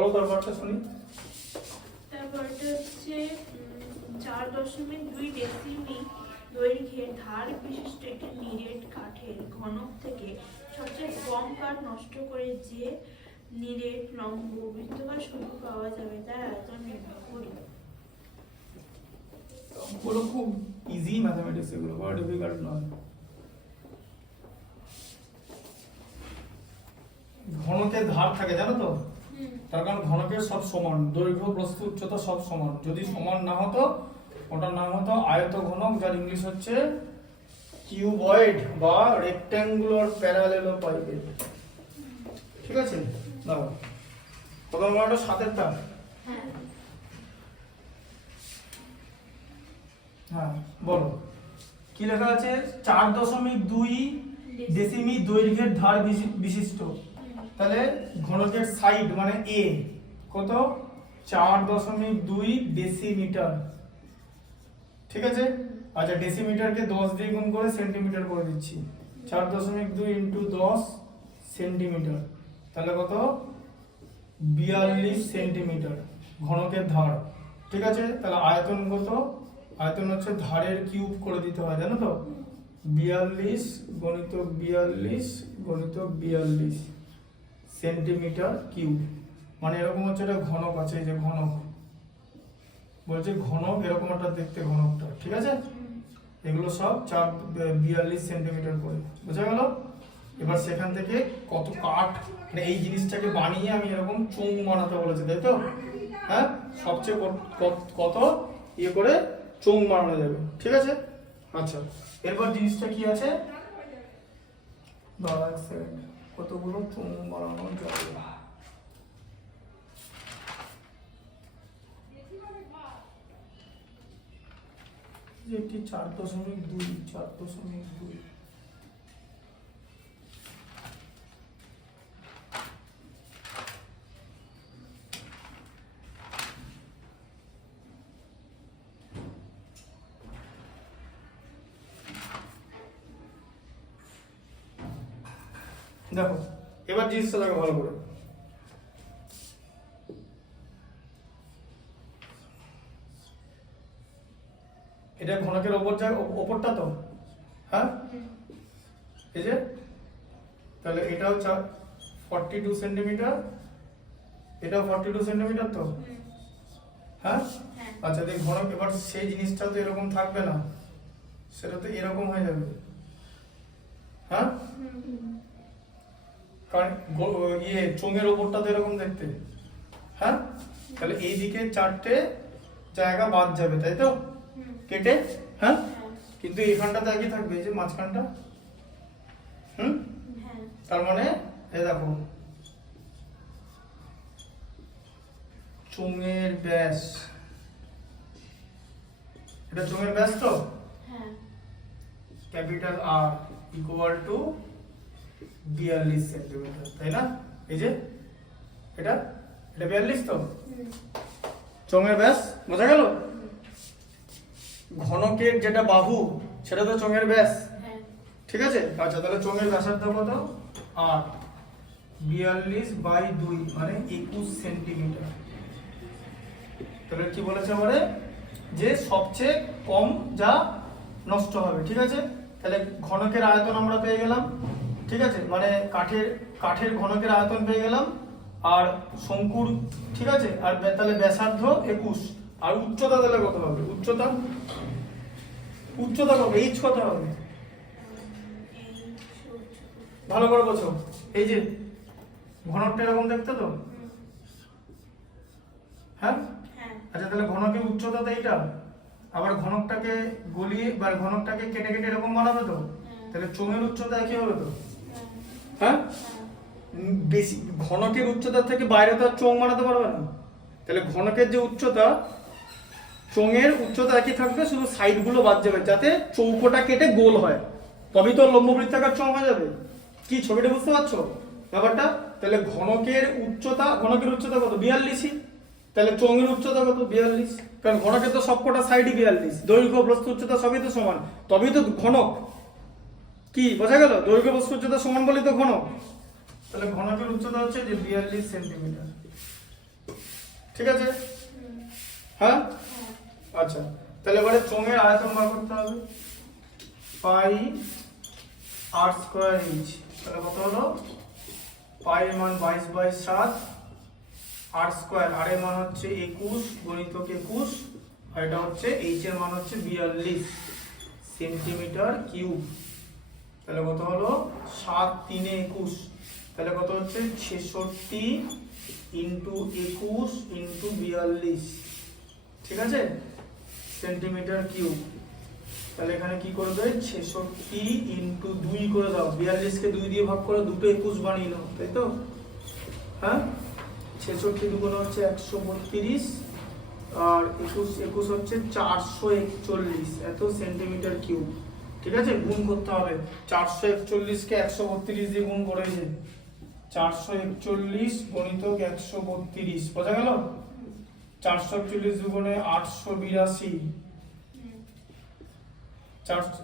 পড়ো তারপরটা শুনি। তারপরটা হচ্ছে 4.2 ডেসিমি দৈর্ঘ্যের ধার বিশিষ্ট একটি নিরেট কাঠের ঘনক থেকে সবচেয়ে কম কাঠ নষ্ট করে যে নিরেট লম্ব বৃত্তাকার শঙ্কু পাওয়া যাবে তার আয়তন নির্ণয় করি। ওগুলো খুব ইজি ম্যাথমেটিক্স, এগুলো বড় ডিফিকাল্ট নয়। ঘনকের ধার থাকে জানো তো, তার কারণ ঘনকের সব সমান, দৈর্ঘ্য প্রস্থ উচ্চতা সব সমান। যদি সমান না হতো ওটার নাম হতো আয়ত ঘনক, যার ইংলিশ হচ্ছে কিউবয়েড বা রেক্ট্যাঙ্গুলার প্যারালেলোপাইপেড। ঠিক আছে, দাও কত নম্বরটা? 7এরটা। হ্যাঁ বলো কি লেখা আছে? 4.2 ডেসিমি দৈর্ঘ্যের ধার বিশিষ্ট। তাহলে ঘনকের সাইড মানে এ কত? 4.2 ডেসিমিটার। ঠিক আছে, আচ্ছা ডেসিমিটারকে 10 দিয়ে গুণ করে সেন্টিমিটার করে দিচ্ছি। 4.2 ইন্টু 10 সেন্টিমিটার, তাহলে কত? 42 সেন্টিমিটার ঘনকের ধার। ঠিক আছে, তাহলে আয়তন কত? আয়তন হচ্ছে ধারের কিউব করে দিতে হয়, জানো তো? 42 গণিত 42 গণিত 42 সেন্টিমিটার কিউব। মানে এরকম হচ্ছে একটা ঘনক আছে, এই যে ঘনক বলছে, ঘনক এরকম একটা দেখতে ঘনকটা। ঠিক আছে, এগুলো সব 42 সেন্টিমিটার করে, বুঝা গেল? এবার সেখান থেকে কত কাঠ, মানে এই জিনিসটাকে বানিয়ে আমি এরকম চোঙ বানাতে বলেছে, তাই তো? হ্যাঁ, সবচেয়ে কত ইয়ে করে চোঙ বানানো যাবে। ঠিক আছে, আচ্ছা এরপর জিনিসটা কি আছে? দাঁড়া এক সেকেন্ড, কতগুলো চোঙ বানানো যাবে। এটি 4.2 4.2। দেখো এবার জিনিসটা দেখো ভালো করে। এটা ঘনকের ওপর যায়, ওপরটা তো, হ্যাঁ এই যে, তাহলে এটাও 42 সেন্টিমিটার, এটাও 42 সেন্টিমিটার তো, হ্যাঁ আচ্ছা দেখ ঘনক। এবার সেই জিনিসটা তো এরকম থাকবে না, সেটা তো এরকম হয়ে যাবে, হ্যাঁ কারণ ইয়ে চোঙের ওপরটা তো এরকম দেখতে, হ্যাঁ তাহলে এই দিকে 4টে জায়গা বাদ যাবে, তাই তো? কেটে, হ্যাঁ কিন্তু এইখানটা তো একই থাকবে, এই যে মাঝখানটা। তার মানে এই দেখো চোঙের ব্যাস, এটা চোঙের ব্যাস তো, capital R equal to 42 centimetre, তাই না? এই যে এটা 42 তো চোঙের ব্যাস, বোঝা গেল? ঘনকের যেটা বাহু সেটা তো চোঙের ব্যাস, ঠিক আছে? আচ্ছা তাহলে চোঙের ব্যাসার্ধ কত? 8, 42/2 মানে 21 সেন্টিমিটার। তাহলে কি বলেছে আমারে? যে সবচেয়ে কম যা নষ্ট হবে। ঠিক আছে, তাহলে ঘনকের আয়তন আমরা পেয়ে গেলাম, ঠিক আছে, মানে কাঠের ঘনকের আয়তন পেয়ে গেলাম, আর শঙ্কুর, ঠিক আছে, আর তাহলে ব্যাসার্ধ 21, আর উচ্চতা তাহলে কত হবে? উচ্চতা কত? এইচ কত হবে? ভালো করে বোঝো, এই যে ঘনকটা এরকম দেখতে তো, হ্যাঁ আচ্ছা তাহলে ঘনকের উচ্চতা তো এইটা, আবার ঘনকটাকে গলিয়ে বা ঘনকটাকে কেটে কেটে এরকম বানাবে তো, তাহলে চোঙের উচ্চতা একই হবে তো, হ্যাঁ বেশি ঘনকের উচ্চতা থেকে বাইরে তো আর চোঙ বানাতে পারবে না। তাহলে ঘনকের যে উচ্চতা, চোঙের উচ্চতা একই থাকবে, শুধু সাইডগুলো বাদ যাবে যাতে চৌকোটা কেটে গোল হয়, তবেই তো লম্ববৃত্তাকার চোঙ হয়ে যাবে। কি ছবিটা বুঝতে পারছো ব্যাপারটা? তাহলে ঘনকের উচ্চতা কত? 42। তাহলে চোঙের উচ্চতা কত? 42, কারণ ঘনকের তো সবকটা সাইডই 42, দৈর্ঘ্য প্রস্থ উচ্চতা সবই তো সমান, তবেই তো ঘনক। কি বোঝা গেল? দৈর্ঘ্য প্রস্থ উচ্চতা সমান বলেই তো ঘনক। তাহলে ঘনকের উচ্চতা হচ্ছে যে 42 সেন্টিমিটার। ঠিক আছে? হ্যাঁ, আচ্ছা, তাহলে এবারে চোঙের আয়তন বার করতে হবে। পাই আর স্কয়ার এইচ, তাহলে কত হলো? পাই এর মান 22/7, আর স্কয়ার, আর এর মান হচ্ছে 21 গুণিতক 21, আর এটা হচ্ছে এইচ এর মান হচ্ছে 42 সেন্টিমিটার কিউব। তাহলে কত হলো? 7 3 21, তাহলে কত হচ্ছে? 66 ইন্টু 21 ইন্টু 42, ঠিক আছে, সেন্টিমিটার কিউব। তাহলে এখানে কি করবে? 66 ইন্টু 2 করে দাও, 42 কে 2 দিয়ে ভাগ করো, দুটো 21 বানিয়ে নাও, তাই তো? হ্যাঁ, 66 দুগুণ হচ্ছে 132, আর 21 হচ্ছে 441 এত সেন্টিমিটার কিউব। ঠিক আছে, গুণ করতে হবে। 441 কে 132 দিয়ে গুণ করে, যে 441 গণিতক 132, বোঝা গেল? 441 দুগুণে 882,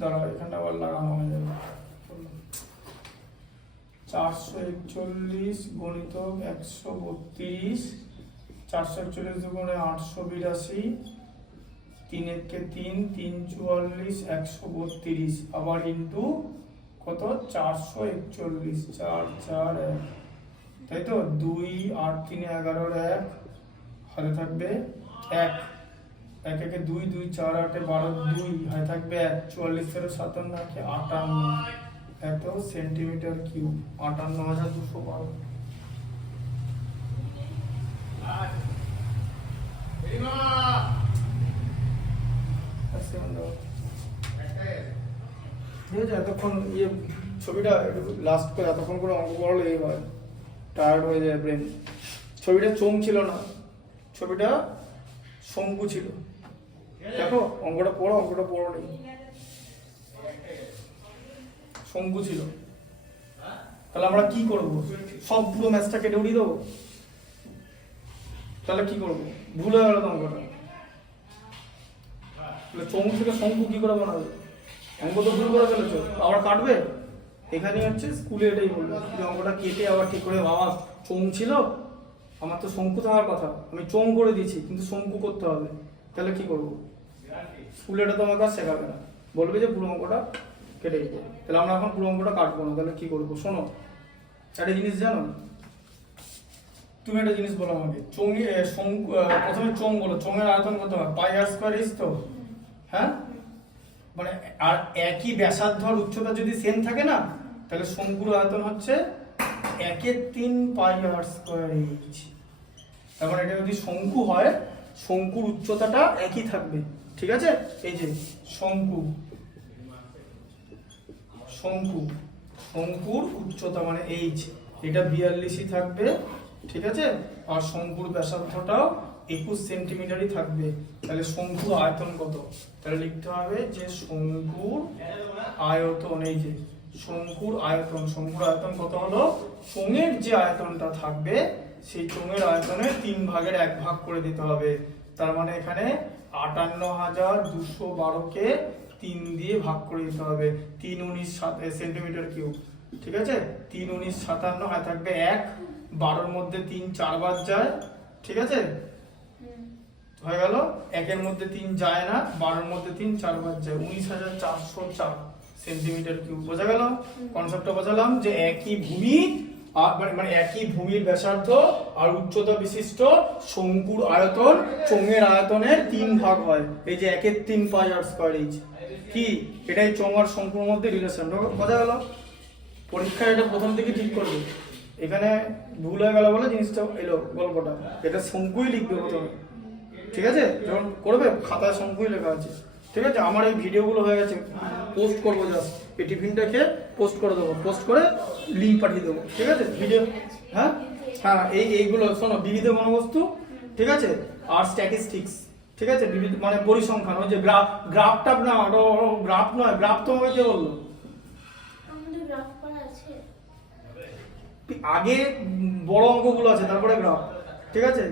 দাঁড়া এখানটা আবার লাগানো হয়ে যাবে। 441 গণিতক 132, 441 দুগুণে 882, 3 একে 3, 3 44, 132, আবার ইন্টু কত? 441, 4 4 1, তাই তো? 2 8 3 11 1, হাতে থাকবে 1, 1 একে 2, 2 4 8 12 2, হাতে থাকবে 1, 44 এর 57 কে 58 এত সেন্টিমিটার কিউব, 58,212। এতক্ষণ ইয়ে ছবিটা লাস্ট করে এতক্ষণ করে অঙ্ক করলে এই হয়, টায়ার্ড হয়ে যায় ব্রেন। ছবিটা চোঙ ছিল না, ছবিটা শঙ্কু ছিল। দেখো অঙ্কটা পড়ো, অঙ্কটা পড়ো নেই, শঙ্কু ছিল। তাহলে আমরা কি করব? সব পুরো ম্যাচটা কেটে উড়িয়ে দেবো? তাহলে কি করবো? ভুল হয়ে গেল তো অঙ্কটা। চোঙ থেকে শঙ্কু কি করে বানাবে? অঙ্ক তো ভুল করে ফেলেছো, আবার কাটবে? এখানে হচ্ছে স্কুলে এটাই বলবে যে অঙ্কটা কেটে আবার ঠিক করে, বাবা চোঙ ছিল, আমার তো শঙ্কু থাকার কথা, আমি চোঙ করে দিয়েছি, কিন্তু শঙ্কু করতে হবে। তাহলে কি করবো? স্কুলে এটা তো আমার কাছে শেখাবে না, বলবে যে পুরো অঙ্কটা কেটে দিতে। তাহলে আমরা এখন পুরো অঙ্কটা কাটবো না। তাহলে কি করবো? শোনো, একটা জিনিস জানো, তুমি একটা জিনিস বলো আমাকে। চোঙে শঙ্কু, প্রথমে চোঙ বলো, চোঙের আয়তন কত হয়? পাই আর স্কয়ার এইচ তো, হ্যাঁ, মানে আর একই ব্যাসার্ধ আর উচ্চতা যদি সেম থাকে না, তাহলে শঙ্কুর আয়তন হচ্ছে 1/3 পাই আর স্কয়ার এইচ। তার মানে এটা যদি শঙ্কু হয়, শঙ্কুর উচ্চতাটা একই থাকবে, ঠিক আছে? এই যে শঙ্কু, শঙ্কু, শঙ্কুর উচ্চতা মানে এইচ, এটা 42ই থাকবে, ঠিক আছে? আর শঙ্কুর ব্যাসার্ধটাও 21 সেন্টিমিটারই থাকবে। তাহলে শঙ্কুর আয়তন কত? তাহলে লিখতে হবে যে শঙ্কুর আয়তন, এই যে শঙ্কুর আয়তন, শঙ্কুর আয়তন কত হলো? চোঙের যে আয়তনটা থাকবে সেই চোঙের আয়তনের 3 ভাগের 1 ভাগ করে দিতে হবে। তার মানে এখানে 58,212 কে 3 দিয়ে ভাগ করে দিতে হবে। 3 19 সেন্টিমিটার কিউব, ঠিক আছে? 3 19 57, আর থাকবে 1, 12-র মধ্যে 3 4 বার যায়, ঠিক আছে? হয়ে গেল। 1-এর মধ্যে 3 যায় না, 12-র মধ্যে 3 4 বার যায়, 19,404 সেন্টিমিটার কিউব। বোঝা গেল? কনসেপ্টটা বোঝালাম যে একই ভূমি, মানে একই ভূমির ব্যাসার্ধ আর উচ্চতা বিশিষ্ট শঙ্কুর আয়তন চোঙের আয়তনের 3 ভাগ হয়। এই যে 1/3 পাই আর স্কয়ার এইচ, কি এটাই চোঙ আর শঙ্কুর মধ্যে রিলেশন। বোঝা গেল? পরীক্ষায় এটা প্রথম থেকে ঠিক করবে। এখানে ভুল হয়ে গেল বলে জিনিসটা এলো গল্পটা, এটা শঙ্কুই লিখবে প্রথমে, ঠিক আছে? যখন করবে খাতায় শঙ্কুই লেখা আছে, ঠিক আছে? আমার এই ভিডিওগুলো হয়ে গেছে, পোস্ট করবো, জাস্ট এই টিফিনটাকে পোস্ট করে দেবো, পোস্ট করে লিঙ্ক পাঠিয়ে দেবো, ঠিক আছে? ভিডিও, হ্যাঁ হ্যাঁ, এইগুলো শোনো, বিবিধ ঘনবস্তু, ঠিক আছে? আর স্ট্যাটিস্টিক্স, ঠিক আছে? বিবিধ মানে পরিসংখ্যান, ওই যে গ্রাফটা না, গ্রাফ নয়, গ্রাফ তোমাকে কে বললো? আগে বড় অঙ্কগুলো আছে, তারপরে গ্রাফ, ঠিক আছে?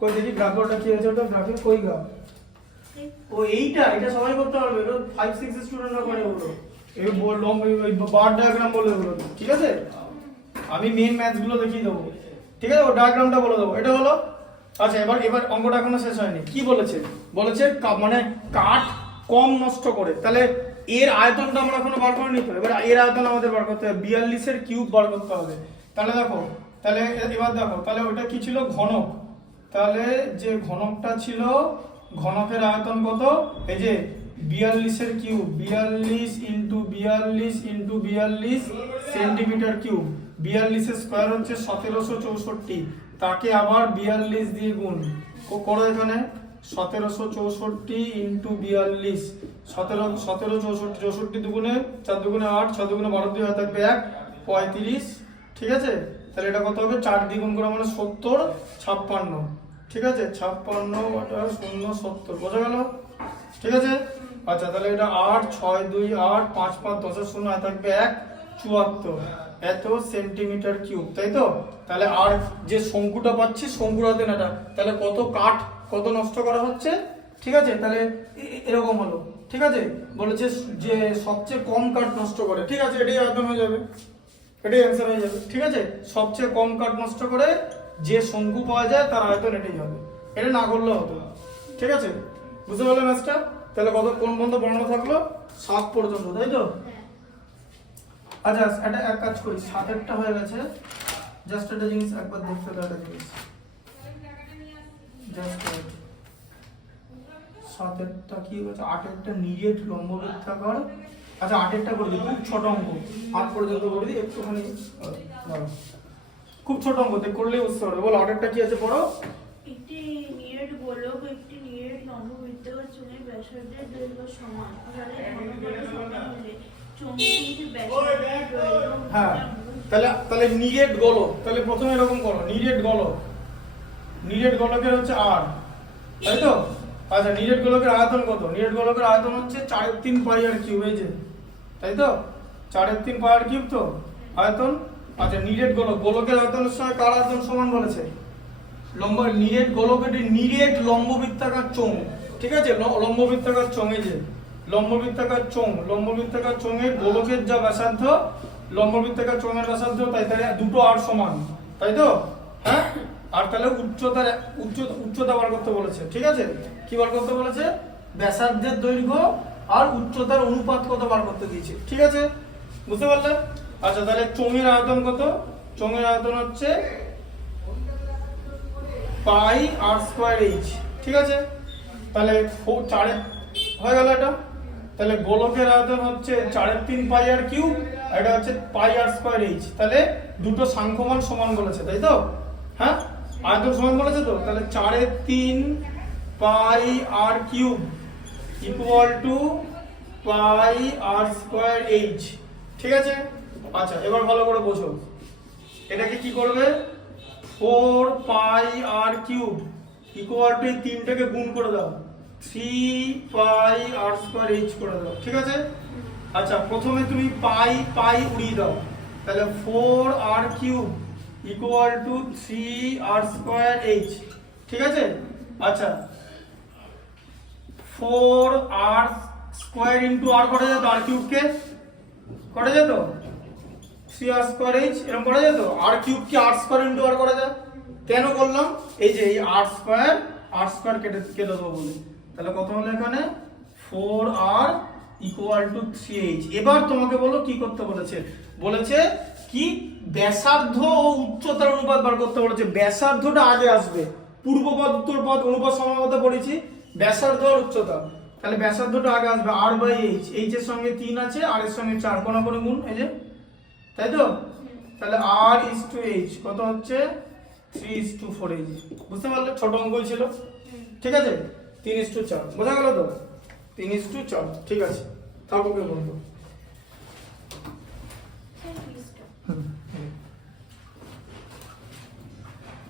কই দেখি গ্রাফটা কি হয়েছে, ওটা গ্রাফের কই গ্রাফ? ও এইটা, এটা সবাই করতে পারবে, এটা 5 6 স্টুডেন্টরা করে ওগুলো। এই লং বার ডায়াগ্রাম বলে ওগুলো, ঠিক আছে? আমি মেইন ম্যাথস গুলো দেখিয়ে দেবো, ঠিক আছে? ও ডায়াগ্রামটা বলে দেবো। এটা হলো আচ্ছা এবার অঙ্কটা এখনো শেষ হয়নি। কি বলেছে? বলেছে মানে কাঠ কম নষ্ট করে, তাহলে এর আয়তনটা আমরা এখনো বার করে নিতে হবে। এবার এর আয়তন আমাদের বার করতে হবে, 42 এর কিউব বার করতে হবে। তাহলে দেখো, তাহলে এবার দেখো, তাহলে ওটা কি ছিল? ঘনক। তাহলে যে ঘনকটা ছিল, ঘনকের আয়তন কত? এই যে 42 এর কিউব, 42 ইন্টু 42 সেন্টিমিটার কিউব। 42 এর স্কয়ার হচ্ছে 1764, তাকে আবার 42 দিয়ে গুণ করো। এখানে 1764 ইন্টু 42, 17 দুগুণে 4 দুগুণে 8, 6 দুগুণে 12 দিয়ে থাকবে 1, 35। ঠিক আছে, তাহলে এটা কত হবে? 4 দিয়ে গুণ করা মানে 70, 56। ঠিক আছে, 56 0 70, বোঝা গেল? ঠিক আছে। আচ্ছা, তাহলে এটা 8, 6 2 8, 5 5 10 0 থাকবে 1, 74 এত সেন্টিমিটার কিউব, তাই তো? তাহলে আর যে শঙ্কুটা পাচ্ছি, শঙ্কুর আয়তন এটা, তাহলে কত কাঠ কত নষ্ট করা হচ্ছে? ঠিক আছে, তাহলে এরকম হলো। ঠিক আছে, বলেছে যে সবচেয়ে কম কাঠ নষ্ট করে। ঠিক আছে, এটাই আয়তন হয়ে যাবে, এটাই অ্যান্সার হয়ে যাবে। ঠিক আছে, সবচেয়ে কম কাঠ নষ্ট করে যে শঙ্কু পাওয়া যায় তার আয়তন এটাই হবে। এটা না করলেও হতো। ঠিক আছে, বুঝতে পারলে ম্যাথটা? তাহলে কত কোন পর্যন্ত বানানো থাকলো? 7 পর্যন্ত, তাই তো? আচ্ছা, এটা এক কাজ করি, 7এরটা হয়ে গেছে। জাস্ট একটা জিনিস একবার দেখতে দাও, একটা জিনিস জাস্ট 7এরটা কি হয়েছে? 8এরটা নিরেট লম্ববৃত্তাকার। আচ্ছা, 8এরটা করে দিই, খুব ছোট অঙ্ক, 8 পর্যন্ত করে দিই, একটুখানি দাঁড়াও। খুব ছোট অঙ্ক করলেই বুঝতে পারবে। বলো 8এরটা কি আছে, পড়ো। একটি নিরেট গোলক একটি নিরেট লম্ববৃত্তাকার চোঙের ব্যাসার্ধের দৈর্ঘ্য সমান, তাহলে ঘনকের সমান হলে চোঙটির ব্যাসার্ধের দৈর্ঘ্য। হ্যাঁ, তাহলে নিরেট গোলক, তাহলে প্রথমে এরকম করো, নিরেট গোলক, নিরেট গোলকের হচ্ছে আর, তাই তো? আচ্ছা, নিরেট গোলকের আয়তন কত? নিরেট গোলকের আয়তন হচ্ছে 4/3 পাই আর কিউব, এই যে, তাই তো? 4/3 পাই আর কিউব তো আয়তন। আচ্ছা, নিরেট গোলক, গোলকের আয়তনের সঙ্গে কার আয়তন সমান বলেছে? নিরেট গোলক, এটি নিরেট লম্ববৃত্তাকার চোঙ। ঠিক আছে, লম্ববৃত্তাকার চোঙ, এই যে লম্ববৃত্তাকার চোঙ, লম্ববৃত্তাকার চোঙের গোলকের যা ব্যাসার্ধ, লম্ববৃত্তাকার চোঙের ব্যাসার্ধ, তাই তাহলে দুটো আর সমান, তাই তো? হ্যাঁ, আর তাহলে উচ্চতা বার করতে বলেছে। ঠিক আছে, কি বার করতে বলেছে? ব্যাসার্ধের দৈর্ঘ্য আর উচ্চতার অনুপাত কত বার করতে দিয়েছে। ঠিক আছে, বুঝতে পারলে? আচ্ছা, তাহলে চোঙের আয়তন কত? চোঙের আয়তন হচ্ছে পাই আর স্কয়ার এইচ। ঠিক আছে, তাহলে 4 হয়ে গেল এটা। তাহলে গোলকের আয়তন হচ্ছে 4/3 পাই আর কিউব, এটা হচ্ছে পাই আর স্কয়ার এইচ। তাহলে দুটো সাংখ্যমান সমান বলেছে, তাই তো? হ্যাঁ, আয়তন সমান বলেছে তো। তাহলে 4/3 pi r cube equal to pi r square h. ঠিক আছে। আচ্ছা, এবার ভালো করে বোঝো, এটাকে কি করবে? 4 পাই আর কিউব ইকুয়াল টু এই তিনটাকে গুণ করে দাও, 3 পাই আর স্কয়ার এইচ করে দাও। ঠিক আছে। আচ্ছা, প্রথমে তুমি পাই পাই উড়িয়ে দাও, তাহলে 4 r cube equal to 3 r square h. ঠিক আছে। আচ্ছা, 4 আর স্কয়ার ইন্টু আর করা যেত, আর কিউবকে করা যেত 3 আর স্কয়ার এইচ, এরকম করা যেত। আর কিউব কি আর স্কয়ার ইন্টু আর করা যায়? কেন করলাম? এই যে এই আর স্কয়ার কেটে দেবো বলে। তাহলে কত হলো এখানে? 4 আর ইকুয়াল টু 3h। এবার তোমাকে বলো কি করতে বলেছে? বলেছে কি ব্যাসার্ধ ও উচ্চতার অনুপাত বার করতে বলেছে। ব্যাসার্ধটা আগে আসবে, পূর্ব পদ উত্তর পদ অনুপাত সমানুপাতে পড়েছি, ব্যাসার্ধ আর উচ্চতা। তাহলে ব্যাসার্ধটা আগে আসবে r বাই h, h এর সঙ্গে 3 আছে, r এর সঙ্গে 4, কোন কোন গুণ, এই যে, তাই তো? তাহলে r is to h কত হচ্ছে? 3:4h। বুঝতে পারলে? ছোট অঙ্কই ছিল। ঠিক আছে, 3:4 বোঝা গেল তো? 3:4। ঠিক আছে, থাকুক বন্ধু।